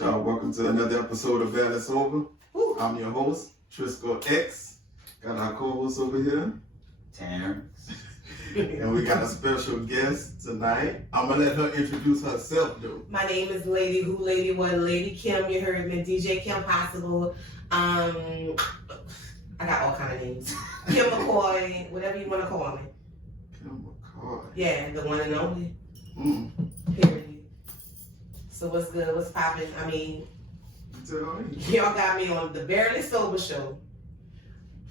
Y'all, welcome to another episode of That It's Over. I'm your host, Trisco X. Got our co-host over here, Terrence. And we got a special guest tonight. I'm gonna let her introduce herself though. My name is Lady Who, Lady What, Lady Kym. You heard me, DJ Kym Possible. I got all kind of names. Kym McCoy, whatever you want to call me. Kym McCoy. Yeah, the one and only. Period. So what's good? What's poppin'? I mean, y'all got me on the Barely Sober show.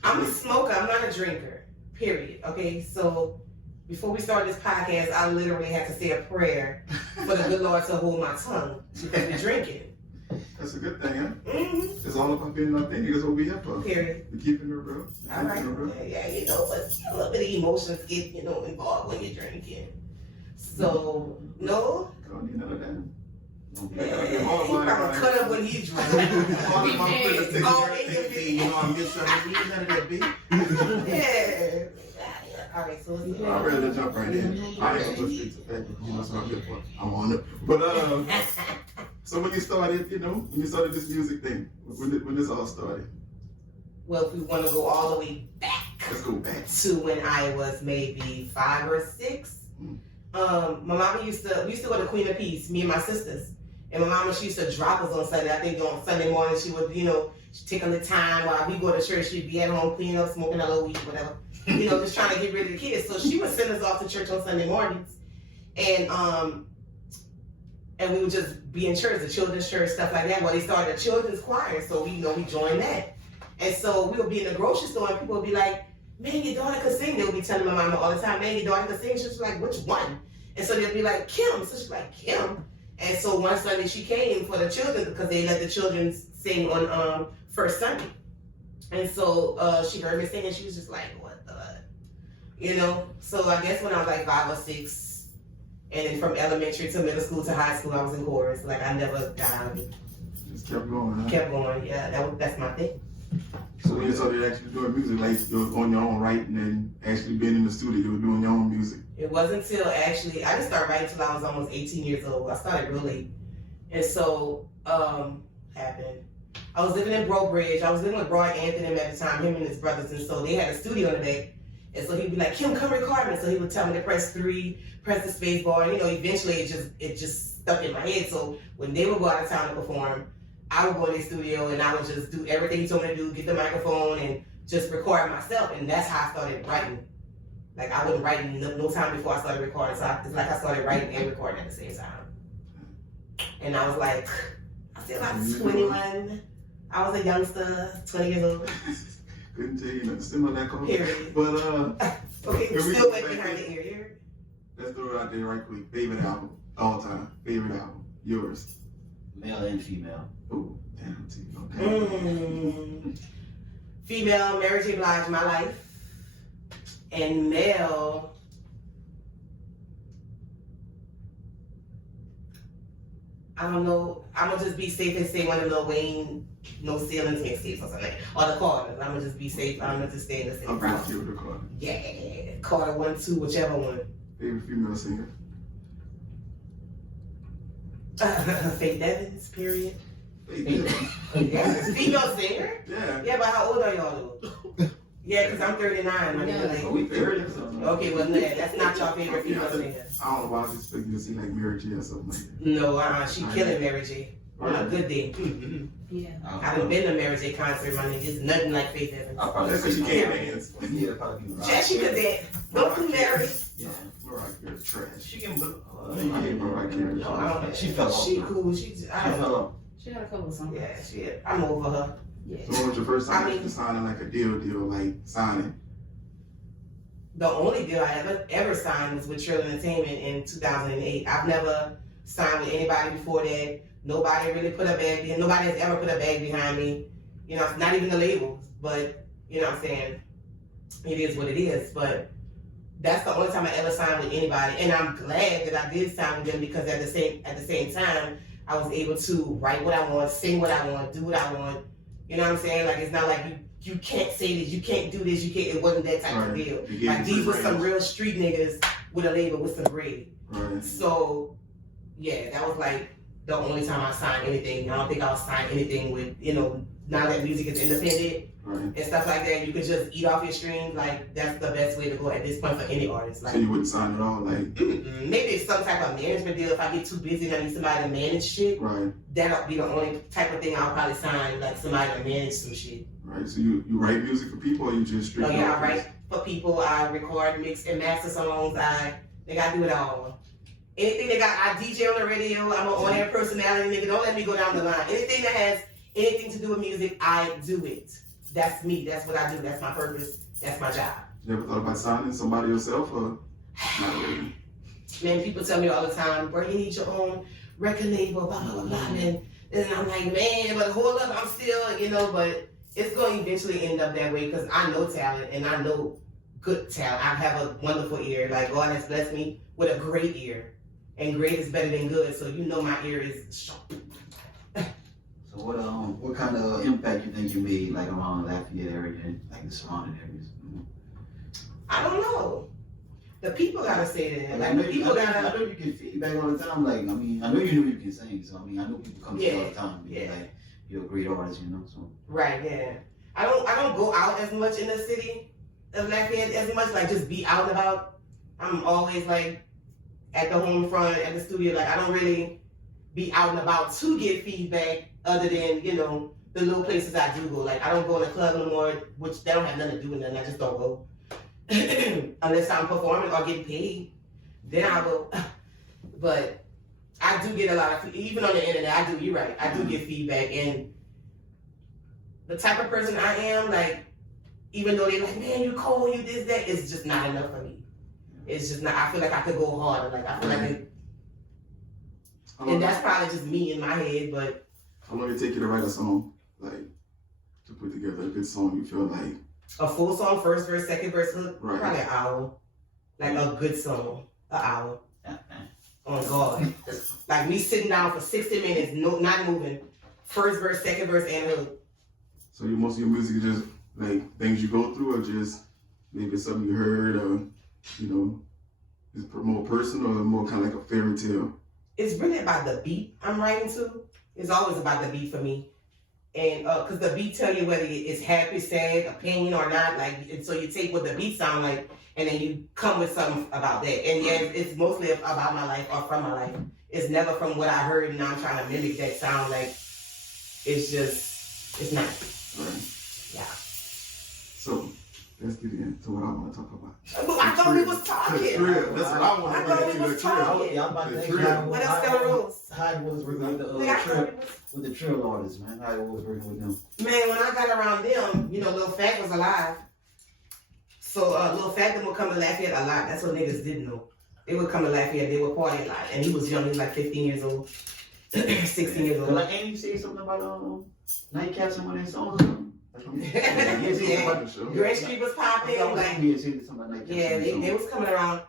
I'm a smoker. I'm not a drinker. Period. Okay. So before we start this podcast, I literally had to say a prayer for the good Lord to hold my tongue because we're drinking. That's a good thing, huh? Mm-hmm. It's all about being authentic. That's what we have for. Period. We're keeping it real. All right. Yeah, you know, but a little bit of emotions get, involved when you're drinking. So, no? Don't need none of that. Yeah, he probably cut up when he drank. I'm just trying to use none of that beat. Yeah. All right, so I'm ready to jump right in. I ain't gonna go straight to fact because that's what I'm here for. I'm on it. But so when you started, when you started this music thing, when this all started? Well, if we want to go all the way back, let's go back to when I was maybe 5 or 6. My mama we used to go to Queen of Peace, me and my sisters. And my mama, she used to drop us on Sunday. I think on Sunday morning, she would, she'd take a little time while we go to church. She'd be at home cleaning up, smoking a little weed, whatever. Just trying to get rid of the kids. So she would send us off to church on Sunday mornings. And we would just be in church, the children's church, stuff like that. Well, they started a children's choir. So we joined that. And so we would be in the grocery store and people would be like, man, your daughter could sing. They would be telling my mama all the time, man, your daughter could sing. She's like, which one? And so they'd be like, Kym. So she's like, Kym. And so one Sunday she came for the children because they let the children sing on first Sunday. And so she heard me sing and she was just like, what the? So I guess when I was like 5 or 6, and then from elementary to middle school to high school, I was in chorus. Like I never got out of it. Just kept going, huh? Kept going, yeah. That's my thing. So when you started actually doing music, like you were on your own writing and actually being in the studio, you were doing your own music? It wasn't until I didn't start writing until I was almost 18 years old. I started real late. And so, happened. I was living in Brobridge. I was living with Broad Anthony at the time, him and his brothers. And so they had a studio in the back. And so he'd be like, Kym, come record me. So he would tell me to press 3, press the space bar. And, eventually it just stuck in my head. So when they would go out of town to perform, I would go in the studio and I would just do everything he told me to do, get the microphone and just record myself. And that's how I started writing. Like I wasn't writing no time before I started recording. So it's like I started writing and recording at the same time. And I was like, I was 21. I was a youngster, 20 years old. Couldn't tell you nothing similar that close. Period. But okay, you're still wet behind the ear. Let's throw it out there right quick. Favorite album, all time. Favorite album, yours. Male and female. Oh, damn, okay. Female, Mary J. Blige, My Life. And male, I don't know. I'm gonna just be safe and say one of Lil Wayne, No Ceilings mixtapes or something. Or the Carters. I'm gonna just be safe. I'm gonna just stay in the same route. I'm with the Carter. Yeah, Carter 1, 2, whichever one. Favorite female singer? Faith Evans, period. Faith Evans. Yeah, female singer? Yeah. Yeah, but how old are y'all though? Yeah, because I'm 39. My nigga, like, we 30. Okay, well, no, that's not your favorite female singer. I don't know why I was expecting to see like Mary J or something like that. No, she killing Mary J. On a good day. Yeah. I haven't been to Mary J concert, my nigga. It's nothing like Faith Evans. That's because she can't dance. Yeah, probably. Yeah, she could dance. Don't do Mary. Yeah, Mariah Carey. is trash. She can. I hate Mariah Carey. No, I don't. She fell off. She cool. She fell off. She had a couple of songs. Yeah, I'm over her. Yeah. So what was your first time I mean- signing like a deal, like signing? The only deal I ever signed was with Trill Entertainment in 2008. I've never signed with anybody before that. Nobody really put a bag behind. Nobody has ever put a bag behind me. You know, not even the labels. But you know what I'm saying? It is what it is. But that's the only time I ever signed with anybody, and I'm glad that I did sign with them because at the same time, I was able to write what I want, sing what I want, do what I want. You know what I'm saying? Like it's not like you can't say this, you can't do this, you can't. It wasn't that type of deal. Like these were some real street niggas with a label with some bread. Right. So yeah, that was like the only time I signed anything. I don't think I'll sign anything with now that music is independent. Right. And stuff like that, you could just eat off your streams. Like that's the best way to go at this point for any artist. Like So you wouldn't sign at all, like maybe it's some type of management deal. If I get too busy and I need somebody to manage shit, right, that'll be the only type of thing I'll probably sign. Like somebody to manage some shit. right. So you write music for people, or you just Oh strictly? yeah, I write for people. I record, mix, and master songs. I do it all. Anything that got I DJ on the radio. I'm an on-air personality, nigga. Don't let me go down the line. Anything that has anything to do with music, I do it. That's me. That's what I do. That's my purpose. That's my job. You ever thought about signing somebody yourself, or not really? Man, people tell me all the time, bro, you need your own record label, blah, blah, blah, blah. And I'm like, man, but hold up, I'm still, but it's going to eventually end up that way because I know talent and I know good talent. I have a wonderful ear. Like, God has blessed me with a great ear. And great is better than good, so my ear is sharp. So what kind of impact you think you made like around Lafayette area and like the surrounding areas? I don't know. The people gotta say that. Like, I know you get feedback all the time. Like, I mean, I know you know you can sing, so I mean, I know people come to you all the time. Because, like, you're a great artist, So. Right. Yeah. I don't go out as much in the city of Lafayette as much. Like, just be out and about. I'm always like at the home front, at the studio. Like, I don't really be out and about to get feedback, other than the little places I do go. Like, I don't go in the club no more, which they don't have nothing to do with nothing. I just don't go. Unless I'm performing or getting paid, then I will. But I do get a lot of, even on the internet, you're right, I do get feedback. And the type of person I am, like, even though they're like, man, you cold, you this, that, it's just not enough for me. It's just not, I feel like I could go harder. Like, I feel like it, and that's probably just me in my head, but. How long did it take you to write a song? Like, to put together a good song you feel like? A full song, first verse, second verse, hook, Right. probably an hour. Like a good song, an hour. On God. Like me sitting down for 60 minutes, not moving. First verse, second verse, and hook. So most of your music is just like things you go through, or just maybe something you heard, or is more personal, or more kind of like a fairy tale? It's really about the beat I'm writing to. It's always about the beat for me. And because the beat tell you whether it's happy, sad, a pain or not. Like, and so you take what the beat sound like, and then you come with something about that. And yeah, it's mostly about my life or from my life. It's never from what I heard, and now I'm trying to mimic that sound. Like, it's nice. Right. Yeah. So let's get into what I want to talk about. I thought we was talking. The trill. That's what I want to I thought get we into. was The trill. talking. I'm about to The ask trill. you What else got rules? how it was working with the trill artists, man. How it was working with them. Man, when I got around them, Lil Fat was alive. So Lil Fat them would come to Lafayette a lot. That's what niggas didn't know. They would come to Lafayette, they would party a lot. And he was young, he was like 15 years old, 16 years old. Like, ain't you say something about Nightcaps and one of their songs or something? Yeah. Grand Street was popping. Like, yeah, they was coming around.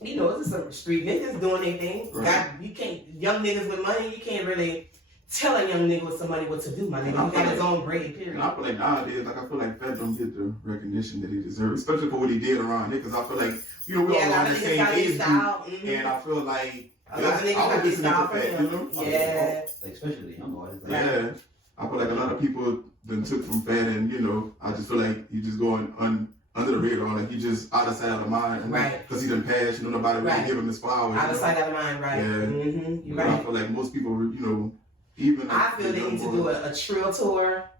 It's some street niggas doing their thing. Right. You can't, young niggas with money, you can't really tell a young nigga with some money what to do, my nigga. He got his own brain, period. And I feel like nowadays, I feel like Fat don't get the recognition that he deserves, especially for what he did around here. Because I feel like, we all around the same age group, and I feel like a lot of niggas got their style for him. Yeah. Especially the young artists. Like, yeah. I feel like a lot of people then took from Fat, and I just feel like he just going under the radar, like he just out of sight, out of mind, right? Because he done passed, nobody really give him his flowers. Out of sight, out of mind, right? Yeah. Mm-hmm. You're right. I feel like most people, even I feel they need to do a trill tour.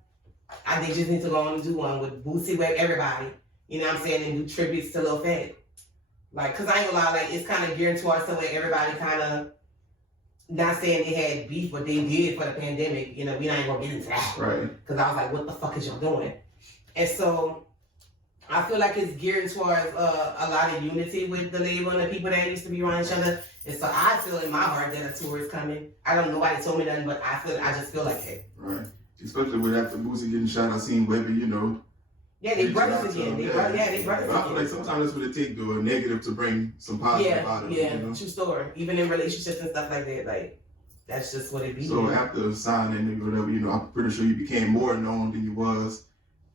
They just need to go on and do one with Boosie, with everybody. You know what I'm saying? And do tributes to Lil Fat. Like, cause I ain't gonna lie, like it's kind of geared towards somewhere everybody kind of not saying they had beef, but they did for the pandemic. You know, we not even gonna get into that, Right. Cause I was like, what the fuck is y'all doing? And so I feel like it's geared towards a lot of unity with the label and the people that used to be around each other. And so I feel in my heart that a tour is coming. I don't know, nobody told me nothing, but I just feel like it. Right. Especially with after Boosie getting shot, I seen Webby, you know. Yeah, they brothers again. They brothers But I feel like again. sometimes that's what it takes to a negative to bring some positive out of it. Yeah, You know? true story. Even in relationships and stuff like that, like that's just what it be. So after signing or whatever, you know, I'm pretty sure you became more known than you was.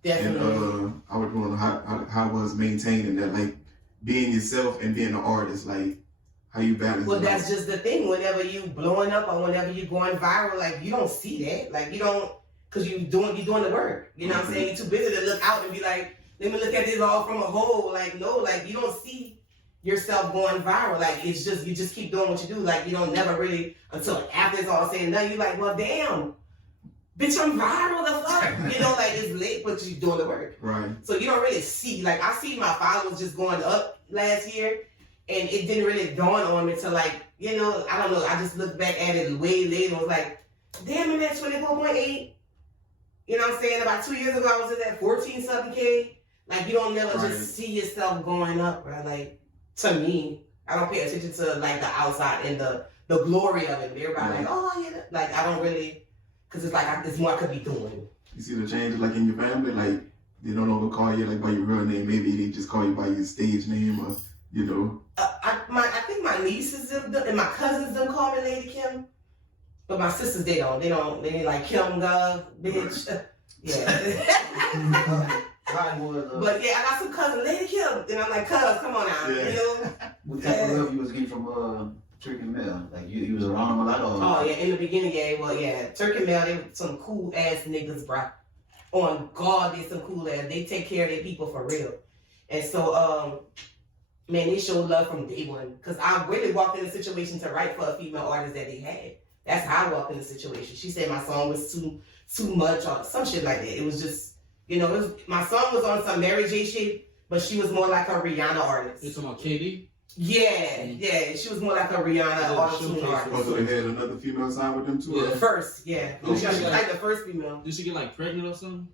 Definitely. And I would want to know how it was maintaining that, like being yourself and being an artist, like how you balance. Well, it that's out. just the thing. Whenever you blowing up or whenever you going viral, like you don't see that. Like you don't, cause you're doing the work. You know what I'm saying? You're too busy to look out and be like, let me look at this all from a whole. Like no, like you don't see yourself going viral. Like it's just you just keep doing what you do. Like you don't never really until after it's all said and done. You like, well, damn, bitch, I'm viral. The fuck, you know, like it's late, but you doing the work. Right. So you don't really see. Like I see my followers just going up last year. And it didn't really dawn on me till like, you know, I don't know. I just looked back at it way later and was like, damn, I'm at 24.8. You know what I'm saying? About 2 years ago, I was at 14-something K. Like, you don't never just see yourself going up, right? Like, to me, I don't pay attention to like the outside and the glory of it. Everybody like, oh, yeah. Like, I don't really, because it's like, there's more I could be doing. You see the changes like in your family? Like, they no longer call you like by your real name. Maybe they just call you by your stage name or, you know. I think my nieces and my cousins don't call me Lady Kym, but my sisters they don't. They like Kym bitch. Yeah. But yeah, I got some cousins, Lady Kym, and I'm like, cuz, come on now, Yeah. you know. What type of love you was getting from Trick and Mel? Like you was around them a lot, or? Oh yeah, in the beginning, yeah. Turk and Mel, they were some cool ass niggas, bro. On God, they some cool ass. They take care of their people for real. And so, man, they showed love from day one. Because I really walked in the situation to write for a female artist that they had. That's how I walked in the situation. She said my song was too much or some shit like that. It was just, you know, my song was on some Mary J shit, but she was more like a Rihanna artist. You talking about KD? Yeah. She was more like a Rihanna auto-tune artist. Also, they had another female signed with them too. Yeah. First, yeah. Oh, She was like the first female. Did she get like pregnant or something?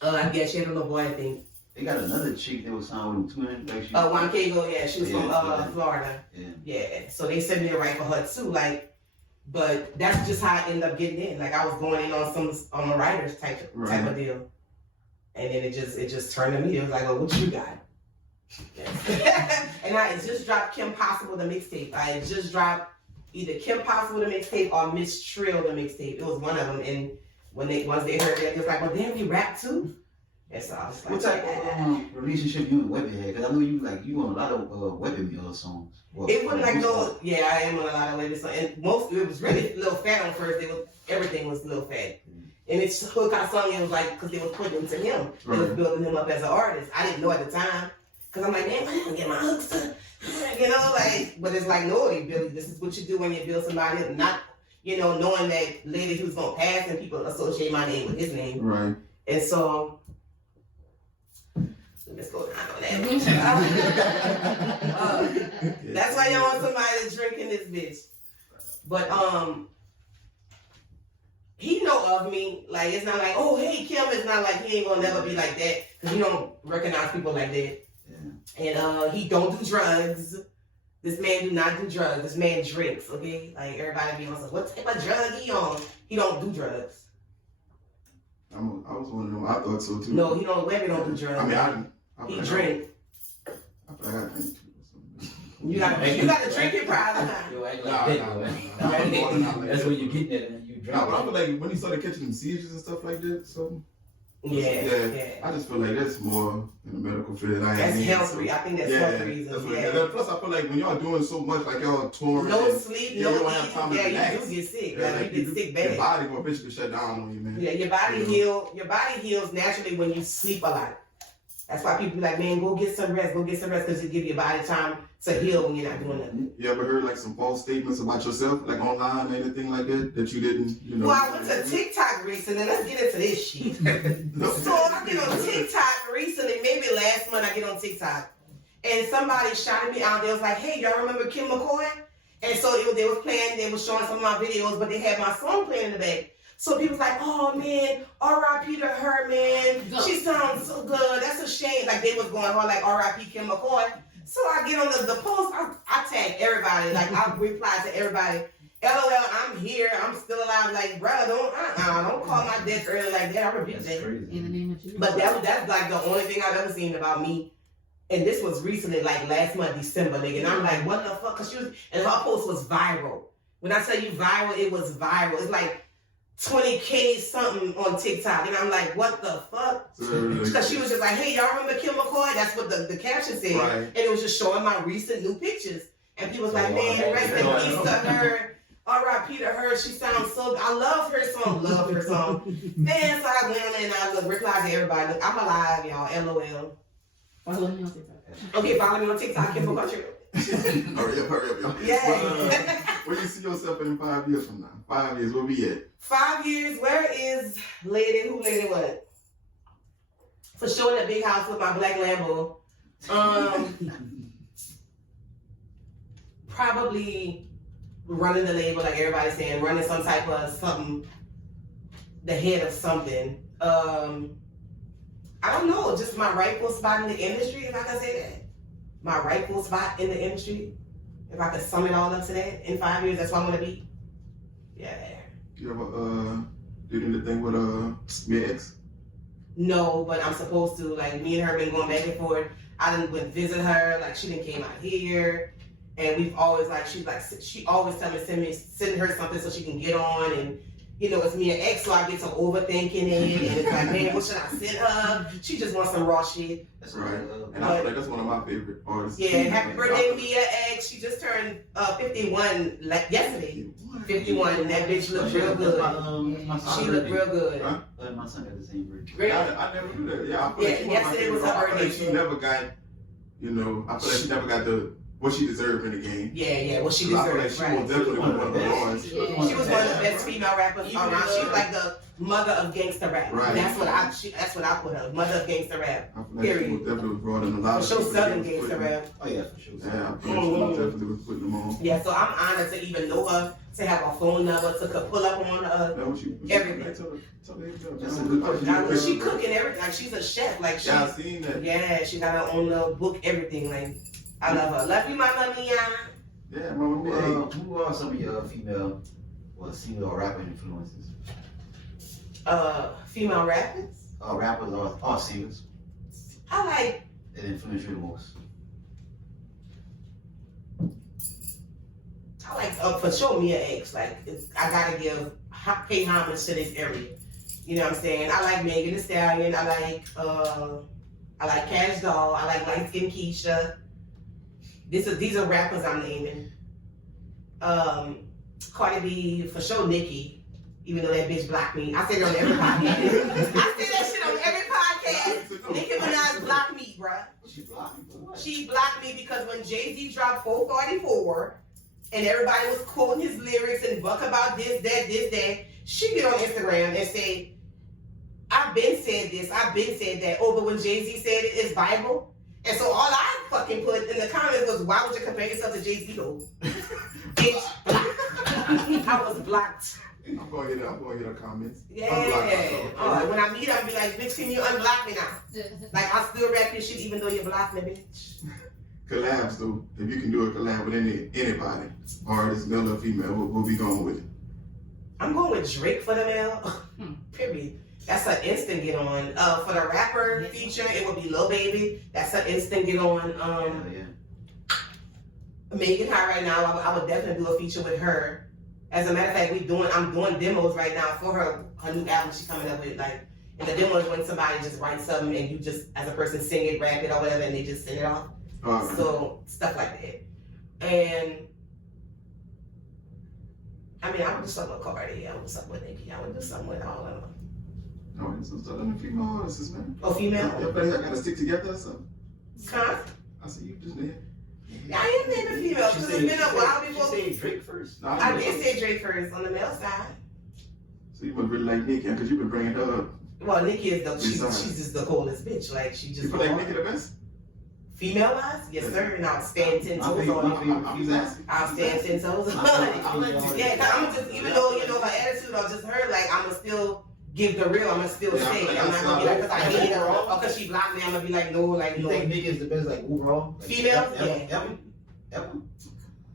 I guess she had a little boy, I think. They got another chick that was signed with them too. Like she. Juan Cago, yeah, she was from Yeah. Florida. Yeah. Yeah, so they sent me to write for her too, like, but that's just how I ended up getting in. Like I was going in on a writer's type of deal, and then it just turned to me. It was like, well, what you got? And I had just dropped Kym Possible the mixtape. I had just dropped either Kym Possible the mixtape or Miss Trill the mixtape. It was one of them, and once they heard that, it was like, well, damn, you rap too? And so I was like, What type of relationship you and Weapon had? Because I know you on a lot of Weapon Mill songs. Well, it wasn't like no, yeah, I am on a lot of ways. And most it was really Lil Fat on first. Everything was Lil Fat, and it's hook I sung. It was like because they was putting him to him. They was building him up as an artist. I didn't know at the time because I'm like, man, I didn't get my hooks to, you know, like. But it's like, no, Billy, this is what you do when you build somebody up, not, you know, knowing that later he was gonna pass and people associate my name with his name. Right. And so. Let's go down on that. That's why y'all want somebody drinking this bitch. But he know of me. Like it's not like, oh hey Kym. It's not like he ain't gonna never be like that because you don't recognize people like that. Yeah. And he don't do drugs. This man do not do drugs. This man drinks. Okay, like everybody be on some, what type of drug he on? He don't do drugs. I was one of them. I thought so too. No, he don't. Webby don't do drugs. I mean, he drink. I feel like I drink too. You got to drink it probably. Yo, act like that. That's where you get that and you drink. No, but I feel like when he started catching them seizures and stuff like that, so yeah. I just feel like that's more in the medical field. That's health reasons. I think that's health reasons. Plus, I feel like when y'all doing so much, like y'all touring, no sleep, no you don't have time to relax. You do get sick. Yeah, like you get sick bad. Your body gonna eventually shut down on you, man. Yeah, your body heals naturally when you sleep a lot. That's why people be like, man, go get some rest, because it give your body time to heal when you're not doing nothing. You ever heard like some false statements about yourself, like online or anything like that you didn't, you know? Well, I went to TikTok recently. Let's get into this shit. So I get on TikTok recently, maybe last month I get on TikTok. and somebody shouted me out. They was like, "Hey, y'all remember Kym McCoy?" And so they was playing. They was showing some of my videos, but they had my song playing in the back. So people was like, "Oh man, R.I.P. to her, man. She sounds so good. That's a shame." Like they was going hard, like R.I.P. Kym McCoy. So I get on the post. I tag everybody. Like I reply to everybody. LOL, I'm here. I'm still alive. Like, bro, don't call my death early like that. I repeat that. In the name of Jesus. But that's like the only thing I've ever seen about me. And this was recently, like last month, December, nigga. And I'm like, what the fuck? Cause and her post was viral. When I tell you viral, it was viral. It's like 20K something on TikTok. And I'm like, what the fuck? Because she was just like, hey, y'all remember Kym McCoy? That's what the caption said. Right. And it was just showing my recent new pictures. And people was like, man, rest in peace to her. R.I.P. to her. She sounds so good. I love her song. Love her song. Man, so I went on and I replied to everybody. Look, I'm alive, y'all. LOL. Follow me on TikTok. Okay, follow me on TikTok. Kym Possible. Hurry up, y'all. Yeah. Where you see yourself in 5 years from now? 5 years, where we at? 5 years, where is Lady? Who Lady what? For sure in a big house with my black Lambo. Probably running the label, like everybody's saying, running some type of something, the head of something. I don't know, just my rightful spot in the industry, if I can say that. My rightful spot in the industry. If I could sum it all up to that, in 5 years, that's what I want to be. Yeah. You ever did anything with my ex? No, but I'm supposed to. Like, me and her been going back and forth. I didn't went visit her. Like, she didn't came out here. And we've always, like, she always tell me, send her something so she can get on. And, you know, it's me and ex, so I get to overthinking it. And it's like, man, what should I send her? She just wants some raw shit. That's Right. And I feel like that's one of my favorite artists. Yeah, happy birthday, Mia X. She just turned 51 yesterday. 51, and that bitch looked real good. She looked real good. Huh? My son got the same birthday. Really? I never knew that. Yeah, I feel like she yesterday was her I feel birthday. like she never got, you know, I feel like she never got what she deserved in the game. Yeah, what she I feel like deserved. she Right. was definitely one of the ones. She was one of the best female rappers around. She's like the mother of gangster rap. Right. That's what I put her. Mother of gangster rap. I feel like she was definitely brought in a lot For of sure, people southern that was gangster putting- rap. Oh yeah, for sure. Yeah, I feel like she definitely was putting them on. Yeah, so I'm honored to even know her, to have a phone number, to could pull up on her. That was she Everything. That's a good person. She cooking everything. Like, she's a chef. Like, Yeah, I seen that. yeah, she got her own little book, everything. Like, I love her. Love you, Mama Mia. Yeah, Mama Mia. Who are some of your female rapper influences? Female rappers. Rappers or singers I like, that influence you the most? for sure, Mia X. Like, I gotta pay homage to this area. You know what I'm saying? I like Megan Thee Stallion. I like Cash Doll. I like Light Skin Keisha. These are rappers I'm naming. Cardi B, for sure, Nicki. Even though that bitch blocked me. I say it on every podcast. I say that shit on every podcast. Nicki Minaj blocked me, bruh. She blocked me for what? She blocked me because when Jay-Z dropped 444 and everybody was quoting his lyrics and buck about this, that, she get on Instagram and say, I've been said this, I've been said that. Oh, but when Jay-Z said it, it's Bible. And so all I fucking put in the comments was, why would you compare yourself to Jay-Z though? Bitch, I was blocked. I'm going to hit her comments. Yeah. Unblock When I meet her, I'll be like, bitch, can you unblock me now? Like, I still rap your shit even though you blocked me, bitch. Collabs, though. If you can do a collab with anybody, artist, male or female, we'll be going with it. I'm going with Drake for the male. Period. That's an instant get on. For the rapper feature, it would be Lil Baby. That's an instant get on. Megan High right now, I would definitely do a feature with her. As a matter of fact, I'm doing demos right now for her new album she's coming up with. Like, and the demo is when somebody just writes something and you just, as a person, sing it, rap it, or whatever, and they just send it off. Right. So stuff like that. And I mean, I would do something with Cardi. I would do something with Nicki. I would do something with all of them. No, it's some stuff in the female artists, man. Oh, female? Everybody gotta stick together or something. Huh? I see you just there. I am naming female because it's been a while before. She said Drake first. No, I did say Drake first on the male side. So you must really like Nicki, because you've been bringing her up. Well, Nicki is she's just the coolest bitch. Like, she just. You feel like Nicki the best? Female wise, yes sir, and I'll stand 10 toes on it. I'm just asking. I'll stand 10 toes on it. Yeah, cause I'm just, even though, you know, her attitude or just her, like, I'ma still give the real, I'ma still say. I'm not gonna be like, cause I hate her, or cause she blocked me, I'm gonna be like, no, like, You no. think Nicki is the best, like, overall? Like, Female? Ever?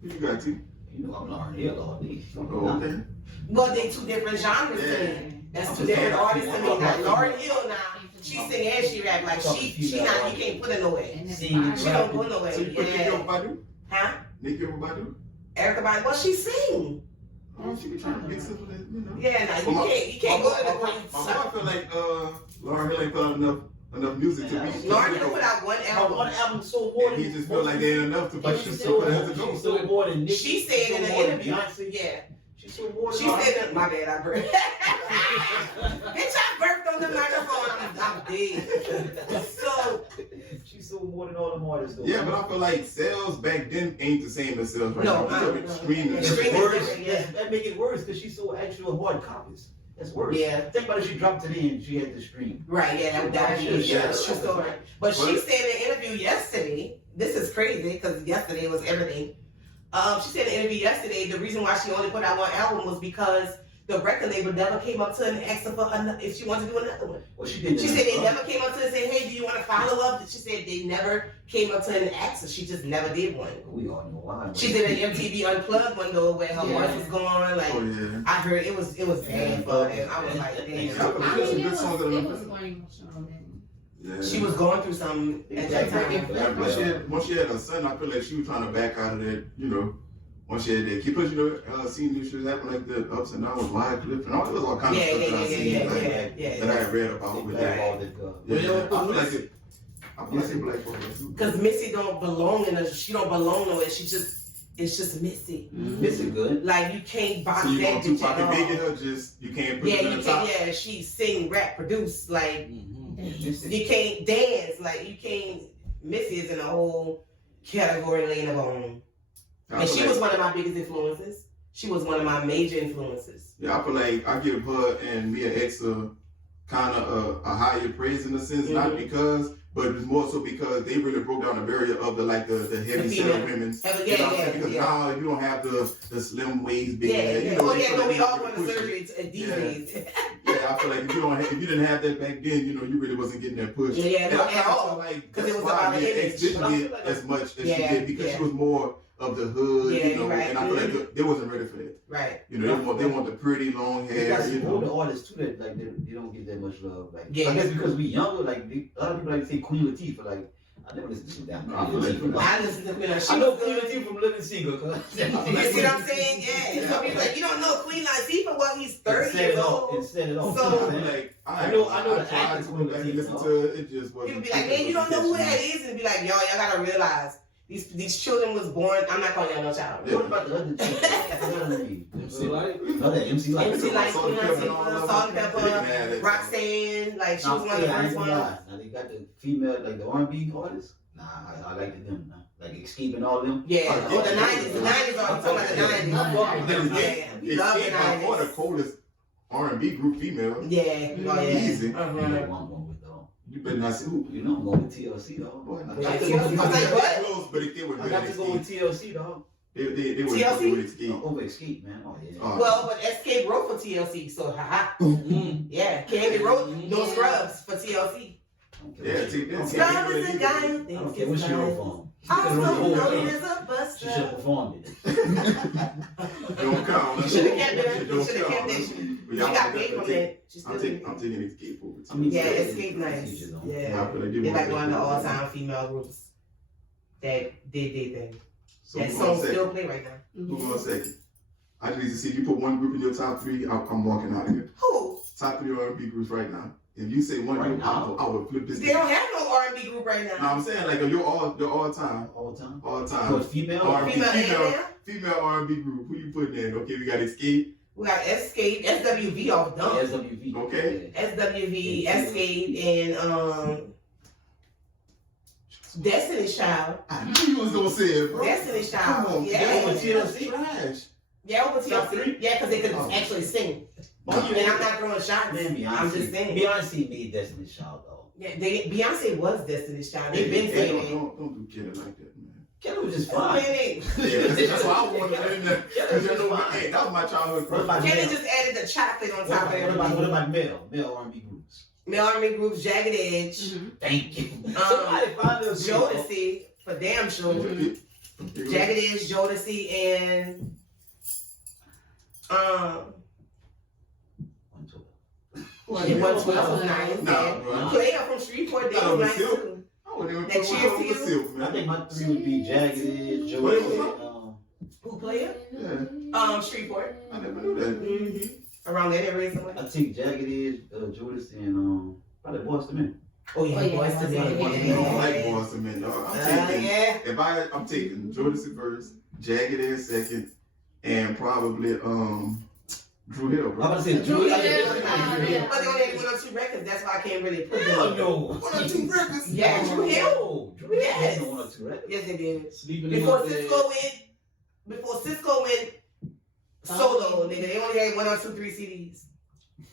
Who you got, T? You know I'm Lauren Hill all day. Oh, okay. Well, they two different genres to me. That's two different artists to me. Like Lauryn Hill now, she sing and she rap. Like she not, you can't put her nowhere. She don't go nowhere. So you put Nicki over Badu? Huh? Nicki over Badu? Erica Badu, well, she sing. Oh, she be trying to mix it with it, you know. Yeah, now you can't go to the I feel like Lauryn Hill ain't put out enough music to be. Lauryn Hill put out one album. One album sold more And than he just felt like they ain't enough to But put she her sold to go. more than Nicki. She said in an interview. Yeah. She sold more than She said that, my bad, I burped. Bitch, I burped on the microphone. I'm dead. So she sold more than all them artists though. Yeah, but I feel like sales back then ain't the same as sales right No, now. no. Extreme. It's Extreme is worse. different, yeah. That make it worse because she sold actual hard copies. That's worse. Yeah. Think about it. She dropped it in. She had the stream. right, yeah, that's true story. But she What? said in an interview yesterday, this is crazy because yesterday was everything. She said in an interview yesterday, the reason why she only put out one album was because the record label never came up to her and asked her for if she wanted to do another one. Well, she did. She said they never came up to her and said, hey, do you want to follow up? She said they never came up to her and asked her. She just never did one. We all know why. She did an MTV Unplugged one though where her Yeah. voice was going. Like Oh yeah. I heard it was bad for her. I was like, damn. Yeah. I mean, it was songs that are- going emotional then. Yeah. She was going through something at that time. Once she had a son, I feel like she was trying to back out of that, you know. Once she had that kid, plus you know, seeing this shit happen like the ups and downs with live clips and all, there was all kind of stuff that I seen that I had read about with that. Yeah, I feel like it. I feel like it black folks too. Because Missy don't belong in us. She don't belong nowhere. It's just Missy. Missy good. Like you can't box So you that want to bitch at Tupac and Biggie all. her, just you can't put Yeah, it you in the top. can't. Yeah, she sing, rap, produce. Like Missy. you can't dance. Like you can't. Missy is in a whole category lane of her own. And she was one of my biggest influences. She was one of my major influences. Yeah, I feel like I give her and Mia X kind of a higher praise in a sense, not because, but it's more so because they really broke down the barrier of the heavy set of women. Because now you don't have the slim waist, big head. You know, no, we all really going to push surgery it. these days. Yeah, I feel like if you didn't have that back then, you know, you really wasn't getting that push. Yeah, and no, I at kinda all. feel like 'Cause that's it was why about Mia the X didn't image. get as much as she Yeah, did because yeah. she was more of the hood, Yeah, you know, right. and I feel like they wasn't ready for that. Right. You know, they want the pretty long They got hair, you some know. older artists too that like they don't get that much love. Like Yeah. I guess because we younger, like a lot of people like to say Queen Latifah. Like I never listened to that. I feel like- I listened to Queen. I know Queen Latifah from Living Single. You see what I'm saying? Yeah. So people like, you don't know Queen Latifah while he's 30 years old. Instead of all. So- I feel like I know the tried actors to go back and listen to it. It just wasn't. People be like, man, you don't know who that is, and be like, y'all gotta realize these children was born. I'm not calling y'all no child. What about the other chick? What's her name? MC Light? Other MC Light. MC Light, Salt Queen and Pepper and all Latifah, of Salt and them. Pepper, They didn't have that. Roxanne, like she was one of the I ain't first gonna ones. lie. Now they got the female, like the R&B artists. Nah, I like them. Nah. Like Escape and all them. Yeah, Oh, the 90s. The 90s are talking about the 90s. Yeah, we love the Escape by far the 90s. coldest R&B group female. Yeah, oh yeah. Easy. You know Uh-huh. what I'm going with though. You better not see who. You know I'm going with TLC dog. Boy, I Yeah, got to TLC. go I was like, with what? close, but if they were I better got to than go with Escape. TLC dog. They were TLC? with Escape. Over Escape, man. Oh yeah. Well, but Escape wrote for TLC, so haha. Mm-hmm. Yeah, Candy wrote No Scrubs for TLC. Yeah, take that. Scrub is a guy who I don't thinks care what it's she wrote fine. for him. Also known as a She should have buster. performed it. Don't count. You should have kept it. You Don't should have kept count. it. She But y'all got want paid to from take- it. She still did. I'm taking Escape over. I mean, Yeah, yeah, Escape nice. teachers on. I Yeah. feel like they They're want like one of the to- all-time female groups that did their thing. So That who song going still second? play right now. Who going second? I just need to see if you put one group in your top three. I'm walking out of here. Who? Top three R&B groups right now. If you say one Right group, now? I would flip this. They don't have no R&B group right No, now. I'm saying like your all time, All the time. all But time. female. R&B, Female and male? female R&B group. Who you putting in? Okay, we got Escape. We got Escape, SWV off dumb. SWV. Okay. SWV, Escape, and Destiny's Child. I knew you was gonna say it, bro. Destiny's Come Child. on, Yeah. That was That's TLC. trash. Yeah, over Top TLC. three? Yeah, because they could Oh. actually sing. Oh, And I'm not throwing shots. Man, I'm just saying. Beyonce made Destiny's Child though. Yeah, Beyonce was Destiny's Child. They've been saying it. Don't do Kelly like that, man. Kelly was just Oh, fine. man, Yeah, that's why I wanted to in there. Because you know, hey, that was my childhood What about crush. Kelly just added the chocolate on top of it. what about male R&B groups? Male R&B groups, Jagged Edge, Mm-hmm. Thank you. Somebody find us Jodeci, for damn sure. Jagged Edge, Jodeci, and One 112 was nice. Nah, bro. Player from Shreveport, they Nah, was nice Silk. too. I wouldn't even That put cheer one to on you? the Silk, I man. think my three would be Jagged Edge, What Joey, was Who player? Yeah. Shreveport. I never knew that. Mm-hmm. Around that area somewhere. I take Jagged Edge, Jodeci, and probably Boston Man. Oh yeah, Oh, yeah, Boys to Men. Boyz II Men. I don't like Boston, man, dog. I'm taking, Yeah. if I'm taking Jodeci first, Jagged Edge second, and probably Drew Hill, I'm bro. about to say Drew Drew Hill. Hill. But they only had 1 or 2 records, that's why I can't really put them. Hell no. 1 or 2 records. Yeah, Drew Hill. No. Drew Hill Yes. had 1 or 2 records. Yes, they did. Sleeping Before in Cisco went solo, nigga, they only had 1 or 2, 3 CDs.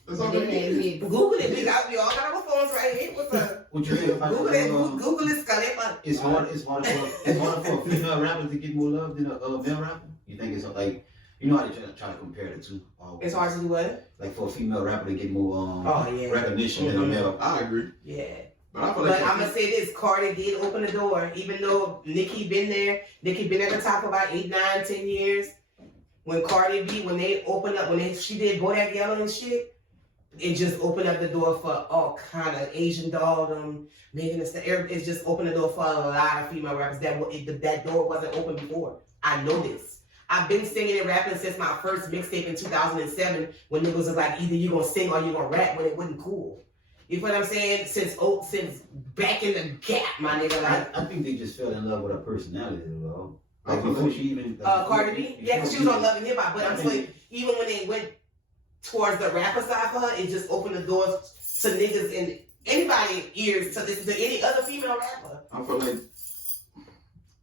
That's all they did. Google it, we all got our phones right here. What's up? What you think about Google that? it, Google it, Scaletta. It's harder for a female rapper to get more love than a male rapper. You think it's like, you know how they try to compare the two? It's hard to do what? Like for a female rapper to get more Oh yeah. recognition than a male. I agree. Yeah. But I feel But like I'm gonna say this, Cardi did open the door, even though Nicki been there. Nicki been at the top about 8, 9, 10 years. When Cardi B, when they opened up, she did Bodak Yellow and shit, it just opened up the door for all kind of Asian dolldom, Megan Thee Stallion. It just opened the door for a lot of female rappers that door wasn't open before. I know this. I've been singing and rapping since my first mixtape in 2007 when niggas was like, either you gonna sing or you gonna rap, when it wasn't cool. You feel what I'm saying? Since back in the gap, my nigga. Like, I think they just fell in love with her personality, though. Like before she even Cardi B? Yeah, because she was on Love and Hip Hop. But I'm saying, even when they went towards the rapper side for her, it just opened the doors to niggas in anybody ears to any other female rapper. I feel like,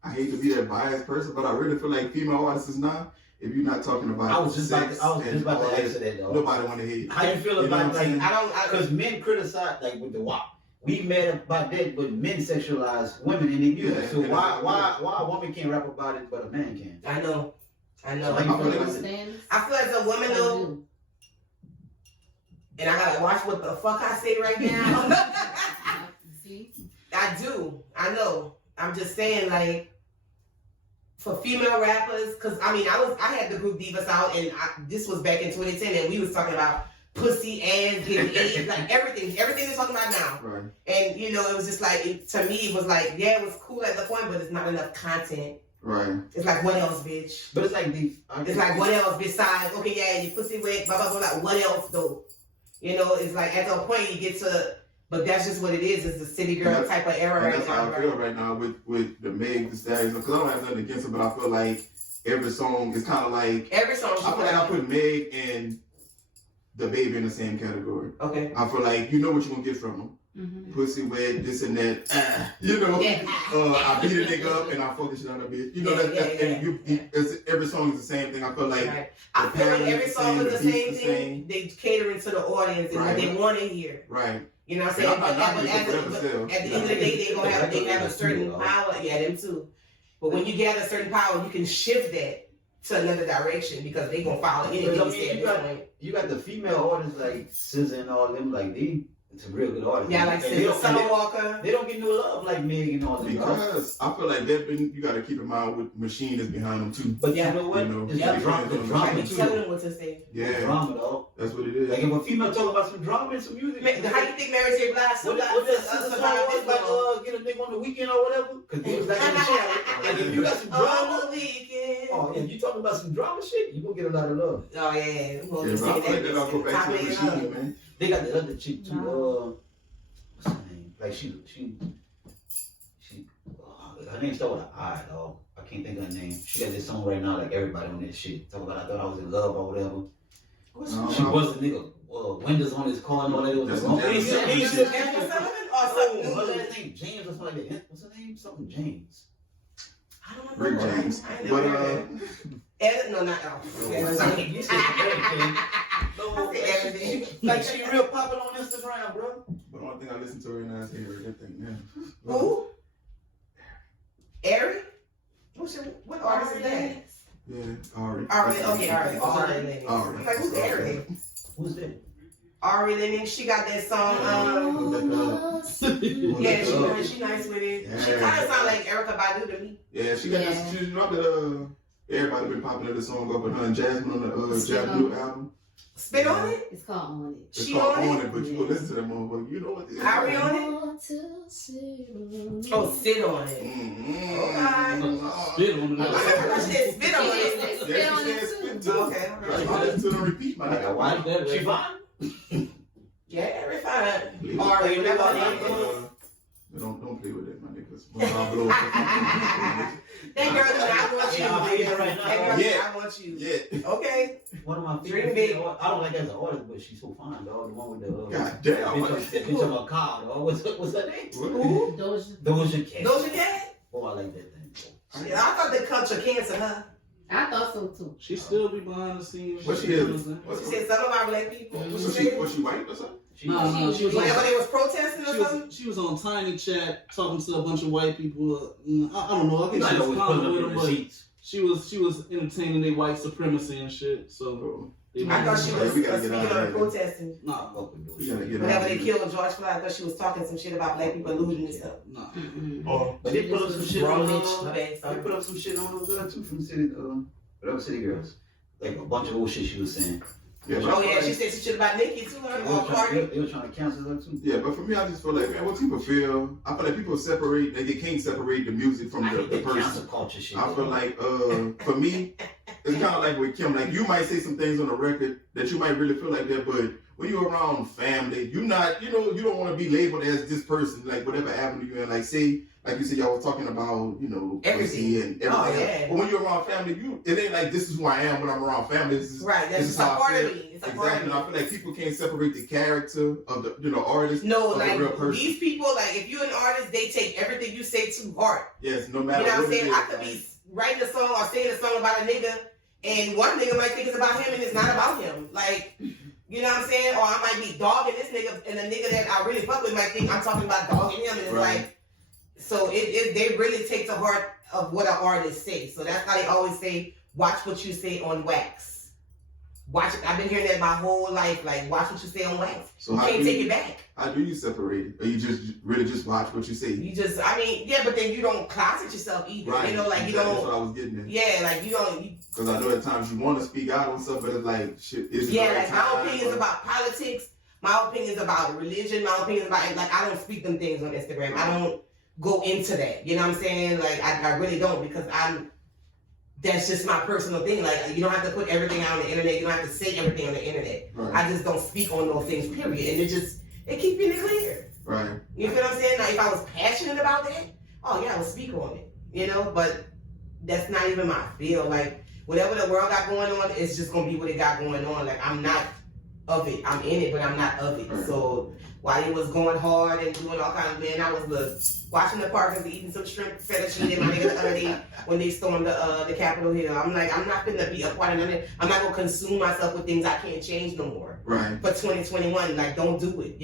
I hate to be that biased person, but I really feel like female artists now, if you're not talking about I was just about sex to and all answer that, though. nobody want to hear you. How you feel You know about what I'm like? Because men criticize like with the WAP. We mad about that, but men sexualize women in their music. Yeah, so and why a woman can't rap about it, but a man can? I know. So how you feel about it? I feel as a woman though, and I gotta watch what the fuck I say right now. I do. I know. I'm just saying, like, for female rappers, because I mean, I had the group Divas out, and this was back in 2010, and we was talking about pussy, ass, getting AIDS, like everything they're talking about now. Right. And you know, it was just like, to me, it was like, yeah, it was cool at the point, but it's not enough content. Right. It's like, what else, bitch? But it's like It's like, what else besides, okay, yeah, your pussy wet, blah, blah, blah, blah, what else though? You know, it's like, at a point you get to, but that's just what it is. It's the city girl type of era And right that's how now. I feel right now with the Meg Thee Stallion. Because I don't have nothing against it, but I feel like every song is kind of like, Every song she I feel like I put put Meg and the Baby in the same category. okay. I feel like you know what you're gonna get from them. Mm-hmm. Pussy wet, this and that. You know, Yeah. I beat a nigga up and I fuck the shit out of a bitch. You know every song is the same thing. I feel like Right. I feel like every song is the the same beat's the thing. same. They catering to the audience and what Right. they want to hear. right. You know what I'm And saying? I'm not But knocking at it for the themselves. end of the day, they have a certain power. Yeah, them too. But when you get a certain power, you can shift that to another direction because they gonna follow anything you say at this point. You got the female artists like SZA and all them, like it's a real good artist. Yeah, like And Summer Walker. they don't get no love like Meg and all them. Because I feel like you got to keep in mind with machine is behind them too. But Yeah. you know what? You know, It's yeah. the drama I be too. telling them what to say. Yeah, Drama though. that's what it is. Like if a female talk about some drama and some music. How you think Mary J. Blige What that sister song was about get a nigga on the weekend or whatever? Because he was like in the chat. Like if you got some on drama, the weekend. oh, if you talking about some drama shit, you gonna get a lot of love. Oh yeah. Yeah, but I feel like that all go back to the machine, man. They got the other chick too. What's her name? Like she her name started with an I, though. I can't think of her name. She got this song right now, like everybody on that shit. Talk about I thought I was in love or whatever. She was the nigga. Windows on his car and all that. It was That's wrong. what Is it Jennifer Sullivan or something? What's his name? James or something like that. What's her name? Something James. I don't Rick know. James. I ain't But never heard No, not all. You said everything. I said everything. Like she real popular on Instagram, bro. But the only thing I listen to right now is Harry. That thing, man. Who? Ari? What artist is that? Yeah, Ari. Ari, okay, Ari. Ari. I'm like, who's Ari? Who's that? Ari Lennox, she got that song, yeah, she nice with it. Yeah. She kind of sound like Erykah Badu to me. Yeah, she got this. She dropped it. Everybody been popping the song up with her and Jasmine on the Jasmine album. Spit on it? It's called On It. It's She called on On it? It, but you go listen to that motherfucker. You know what it is. Ari on it? Oh, sit on it. Spit on it. I said spit on it. Yeah, she said spit too. Okay. I listen to the repeat, my nigga. Why that? She fine? Yeah, every fine. Ari, never on Don't play with that, my niggas. I'll blow up. That girl does not want you. Yeah, I'm here right now. That girl Yeah. does not want you. Yeah. Okay. One of my Dream favorite. big. I don't like her as an artist, but she's so fine, dog. The one with the God damn. bitch of a car, dog. What's her name? Who? Doja Cat. Doja Cat? Oh, I like that thing. Shit, I thought they country cancer, huh? I thought so too. She still be behind the scenes. What she is? She said some of our black people. What she said? Was she white or something? No, she was Whenever they was protesting or something? she was on Tiny Chat talking to a bunch of white people. I don't know. I think You she know, was always calling putting with up them, the but receipts. she was entertaining their white supremacy and shit. So I thought she was We gotta get speaking out of on there. protesting. nah, We gotta get Whenever out they of killed George Floyd, I thought she was talking some shit about black people looting and stuff. nah. Oh, But they put up some shit on My bad, they sorry. put up some shit on those girls too from City whatever City Girls. Like a bunch of old shit she was saying. yeah, Oh yeah, she said some shit about Nicki too, her or Cardi. They were trying to cancel her too. yeah, but for me, I just feel like, man, what people feel, I feel like people separate, they can't separate the music from I the hate that person. cancel culture shit. I feel like, for me, it's kind of like with Kym. Like, you might say some things on the record that you might really feel like that, but when you're around family, you're not, you don't want to be labeled as this person, like, whatever avenue you're in. Like, say, like you said, y'all was talking about, Everything. pussy and everything else. Yeah. But when you're around family, it ain't like, this is who I am when I'm around family. This is, Right, that's this is just a how I part feel. of me. It's a part Exactly, of and me. I feel like people can't separate the character of the artist No, of like the real person. these people, like if you're an artist, they take everything you say to heart. Yes, no You know matter what I'm what it saying? is. I could be writing a song or saying a song about a nigga, and one nigga might think it's about him and it's not about him. Like, you know what I'm saying? Or I might be dogging this nigga, and the nigga that I really fuck with might think I'm talking about dogging him, and it's Right. like, so they really take to heart of what an artist say. So that's why they always say, watch what you say on wax. Watch it. I've been hearing that my whole life. Like, watch what you say on wax. So You how can't do take you- it back. How do you separate it? Or you just really just watch what you say? You just, I mean, yeah, but then you don't closet yourself either. Right. You know, like you Exactly. That's don't. what I was getting at. Yeah, like you don't. Because I know at times you want to speak out on stuff, but it's like, shit, is it Yeah, the right like my time? opinions Or- about politics, my opinions about religion, my opinions about, like, I don't speak them things on Instagram. I don't go into that. You know what I'm saying? Like, I really don't, because that's just my personal thing. Like, you don't have to put everything out on the internet. You don't have to say everything on the internet. Right. I just don't speak on those things, period. And it keeps me in the clear. Right. You feel what I'm saying? Now, if I was passionate about that, oh yeah, I would speak on it. But that's not even my field. Like, whatever the world got going on, it's just gonna be what it got going on. Like, I'm not of it. I'm in it, but I'm not of it. Right. So while it was going hard and doing all kinds of, man, I was watching the park and eating some shrimp fettuccine, my nigga, the other day when they stormed the Capitol Hill. I'm like, I'm not gonna be a part of it. I'm not gonna consume myself with things I can't change no more. Right. For 2021, like, don't do it.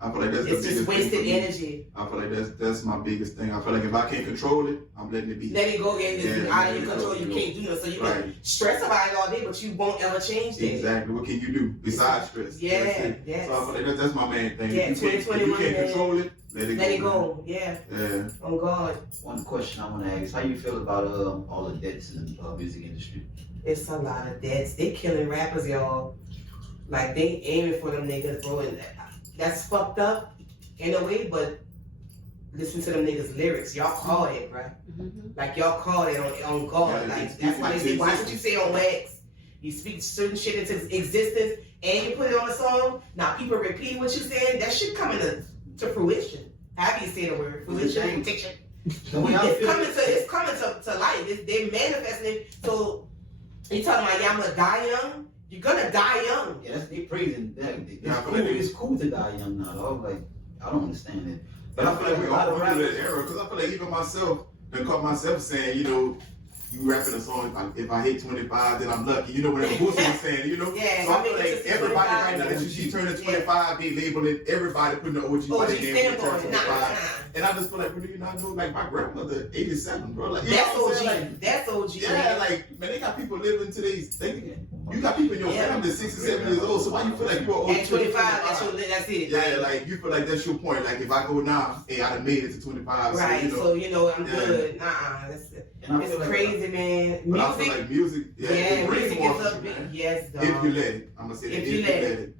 I feel like that's the It's biggest just thing wasted for me. energy. I feel like that's my biggest thing. I feel like if I can't control it, I'm letting it be. Let it go, and it's Yeah, out of let your it control. go, You you can't do nothing. So you Right. can stress about it all day, but you won't ever change that. Exactly. What can you do besides stress? Yeah, That's it. yes. So I feel like that's my main thing. Yeah, If you can't 2021, control it, let it go. Let it man. go. Yeah. Yeah. On God. One question I want to ask: how you feel about all the debts in the music industry? It's a lot of debts. They killing rappers, y'all. Like, they aiming for them niggas, bro. And that's fucked up in a way, but listen to them niggas' lyrics. Y'all call it, bro. Like, y'all call it on God. Yeah, Like, that's why they say, watch what you say on wax. You speak certain shit into existence and you put it on a song. Now, people repeat what you saying. That shit coming to fruition. How do you say the word? Fruition? Fiction. The way I feel, It's coming to life. They're manifesting it. So, you talking about, yeah, I'm gonna die young? You're gonna die young. yeah, they praising that. Yeah, I It's feel cool. like It's cool to die young now, dog. Like, I don't understand it. But I feel like we a lot all of went through rappers. that era because I feel like even myself, I caught myself saying, you rapping a song, if I hit 25, then I'm lucky. You know, whatever Boosie was saying, you know? Yeah, so I feel like everybody right now that you see turning 25, they labeling everybody putting the OG by their name turn 25. And I just feel like, well, you not know, like my grandmother, 87, bro. Like, that's OG. Like, that's OG. Yeah, like, man, they got people living today's thing. You got people in your family that's 67 years old, so why you feel like you're old? At 25, that's it. Yeah, right? Like, you feel like that's your point. Like, if I go now, hey, I done made it to 25. Right, so, you know, I'm good. It's like crazy, man. But I feel like music, music is up. Yes, dog. If you let it. I'm going to say that. If you let it.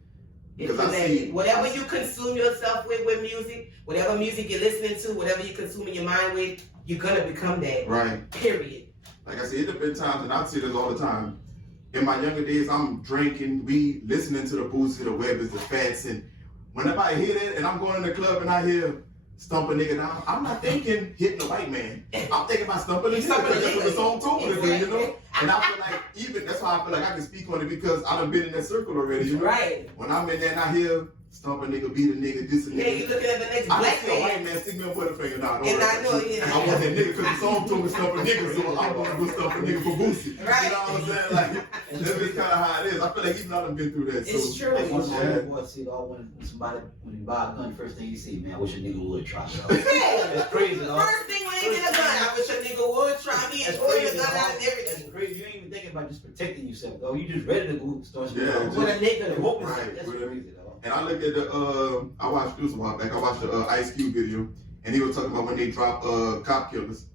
If you let it. Whatever you consume yourself with music, whatever music you're listening to, whatever you're consuming your mind with, you're going to become that. Right. Period. Like I said, it depends times, and I see this all the time. In my younger days, I'm drinking, weed, listening to the Boosie, the Webbers, the Fats, and whenever I hear that, and I'm going in the club and I hear stump a nigga down, I'm not thinking hitting a white man. I'm thinking about stumping a nigga, because that's what the song told me to do, you know? And I feel like, even, that's why I feel like I can speak on it, because I done been in that circle already, you know? Right. When I'm in there and I hear stump a nigga, beat a nigga, this a nigga. Yeah, you looking at the next I black see a white man stick me a butterfinger now. And I know, I want that nigga, because the song told me stump a nigga, so I'm going to go stump a nigga for Boosie. Right. You know what I'm saying? Like, that's just kind of how it is. I feel like even I done been through that. It's true. Like one of my boys said, when you buy a gun, first thing you see, man, I wish a nigga would try. It's crazy, though. First thing when you get a gun, I wish a nigga would try me and pull your gun out and everything. That's crazy. You ain't even thinking about just protecting yourself, though. You just ready to go start shit. Yeah, with a nigga. Right. That's crazy, though. And I look at the, I watched this a while back, I watched the Ice Cube video, and he was talking about when they dropped Cop Killers,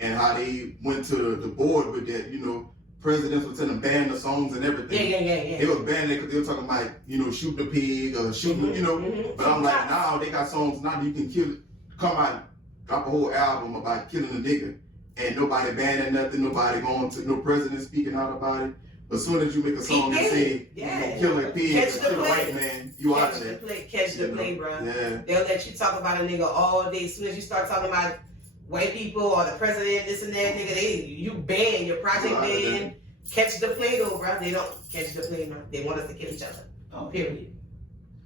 and how they went to the board with that, you know, presidents were telling them ban the songs and everything. Yeah. They was banning it because they were talking about, you know, shooting a pig or shooting, you know. But I'm like, now they got songs now you can kill, come out, drop a whole album about killing a nigga, and nobody banning nothing, nobody going to, no president speaking out about it. But as soon as you make a song that say, kill a pig, kill a white man, you out there. Catch the play, bro. Yeah. They'll let you talk about a nigga all day. As soon as you start talking about white people or the president, this and that, nigga, you ban your project ban. Catch the play though, bro. They don't catch the play, man. They want us to kill each other. Oh, period.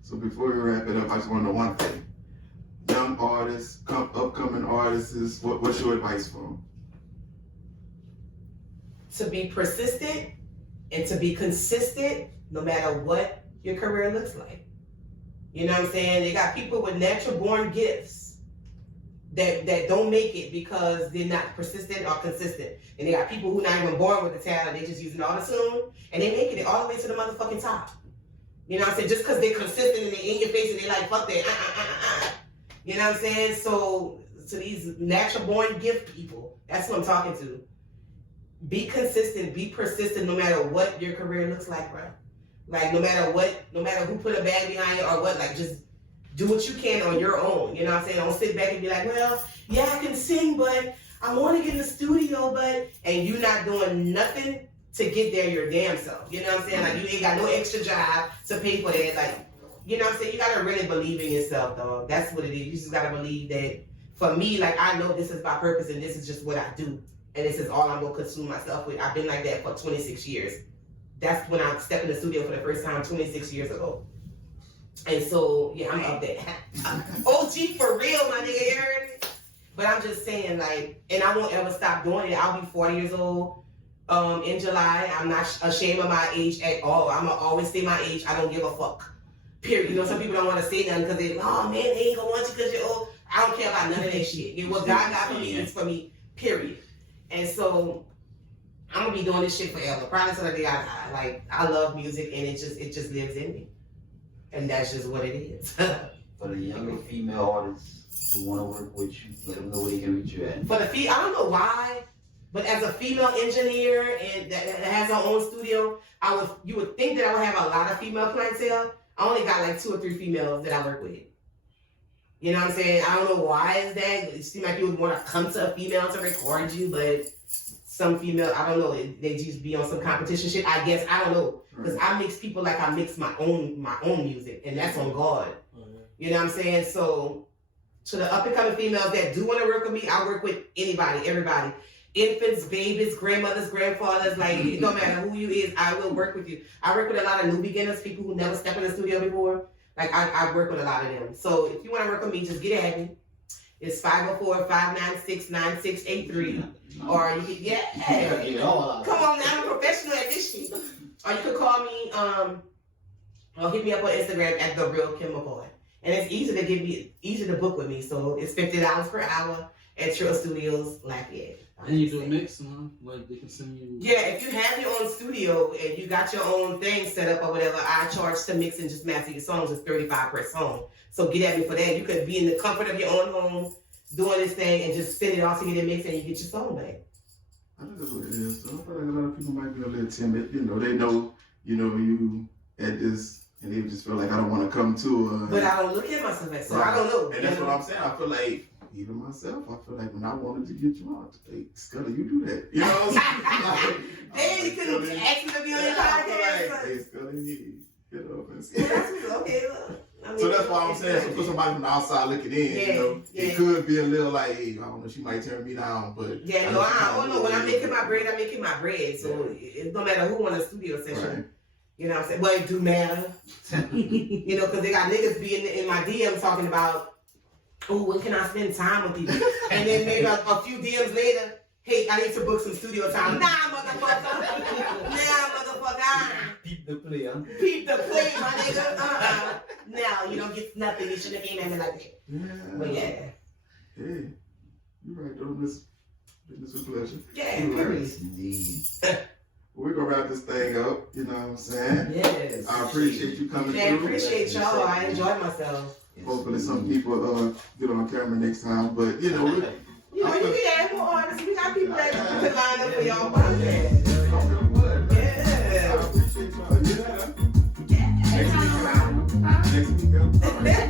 So before we wrap it up, I just want to know one thing. Young artists, upcoming artists, what's your advice for them? To be persistent and to be consistent no matter what your career looks like. You know what I'm saying? They got people with natural born gifts that don't make it because they're not persistent or consistent. And they got people who not even born with the talent, they just using autotune and they making it all the way to the motherfucking top. You know what I'm saying? Just because they're consistent and they in your face and they like, fuck that, You know what I'm saying? So to these natural born gift people, that's what I'm talking to. Be consistent, be persistent no matter what your career looks like, bro. Like no matter who put a bag behind you or what, like just do what you can on your own. You know what I'm saying? Don't sit back and be like, well, yeah, I can sing, but I want to get in the studio, and you not doing nothing to get there your damn self. You know what I'm saying? Like you ain't got no extra job to pay for that. Like, you know what I'm saying? You gotta really believe in yourself, dog. That's what it is. You just gotta believe that for me, like I know this is my purpose and this is just what I do. And this is all I'm gonna consume myself with. I've been like that for 26 years. That's when I stepped in the studio for the first time 26 years ago. And so, yeah, I'm up there. OG for real, my nigga, you heard me? But I'm just saying, like, and I won't ever stop doing it. I'll be 40 years old in July. I'm not ashamed of my age at all. I'm gonna always say my age. I don't give a fuck. Period. You know, some people don't want to say nothing because they, oh man, they ain't gonna want you because you're old. I don't care about none of that shit. You know, what God got for me is for me, period. And so I'm gonna be doing this shit forever. Probably till the day I die. Like I love music and it just lives in me. And that's just what it is. For the younger female artists who want to work with you, let them know where they can reach you at. For the I don't know why, but as a female engineer and that has her own studio, you would think that I would have a lot of female clientele. I only got like 2 or 3 females that I work with. You know what I'm saying? I don't know why is that. It seems like you would want to come to a female to record you, but some female, I don't know, they just be on some competition shit. I guess I don't know, because I mix people like I mix my own music, and that's on God. You know what I'm saying? So to the up and coming females that do want to work with me, I work with anybody, everybody. Infants, babies, grandmothers, grandfathers, like it don't matter who you is, I will work with you. I work with a lot of new beginners, people who never stepped in the studio before. Like I work with a lot of them. So if you want to work with me, just get at me. It's 504-596-9683. Or you can, come on now, I'm a professional at this shit. Or you could call me, or hit me up on Instagram at The Real Kym McCoy. And it's easy to book with me. So it's $50 per hour at Trill Studios, Lafayette. And you do a mix, huh? Like they can send you. Yeah, if you have your own studio and you got your own thing set up or whatever, I charge to mix and just master your songs. It's $35 per song. So get at me for that. You could be in the comfort of your own home doing this thing and just send it off to get it mixed and you get your song back. I think that's what it is. So I feel like a lot of people might be a little timid. You know, they know, you at this. And they just feel like I don't want to come to but I don't look at myself like so. Right. I don't know. And that's what I'm saying. I feel like, even myself, I feel like when I wanted to get you out, hey, Scully, you do that. You know what I'm saying? Then you could ask me to be on your podcast. Like, hey, Scully, get up and see. Okay, look. So that's why I'm saying, so for somebody from the outside looking in, it could be a little like, hey, I don't know, she might turn me down, but. Yeah, no, I don't know. When I'm making my bread, I'm making my bread. So it don't matter who on the studio session. Right. You know what I'm saying? Well, it do matter. You know, because they got niggas be in my DM talking about, oh, when can I spend time with you? And then maybe a few DMs later, hey, I need to book some studio time. Nah, motherfucker. Peep the play, huh? Peep the play, my nigga. Now, you don't get nothing. You shouldn't have came at me like that. Yeah. But yeah. Hey, you're right, though. This is a pleasure. Yeah, indeed. We're gonna wrap this thing up, you know what I'm saying? Yes. I appreciate you coming through. I appreciate y'all. I enjoyed myself. Hopefully some people get on camera next time, but you know, you can add more artists. We got people that can line up for y'all podcast. Yeah. I appreciate y'all. Next week,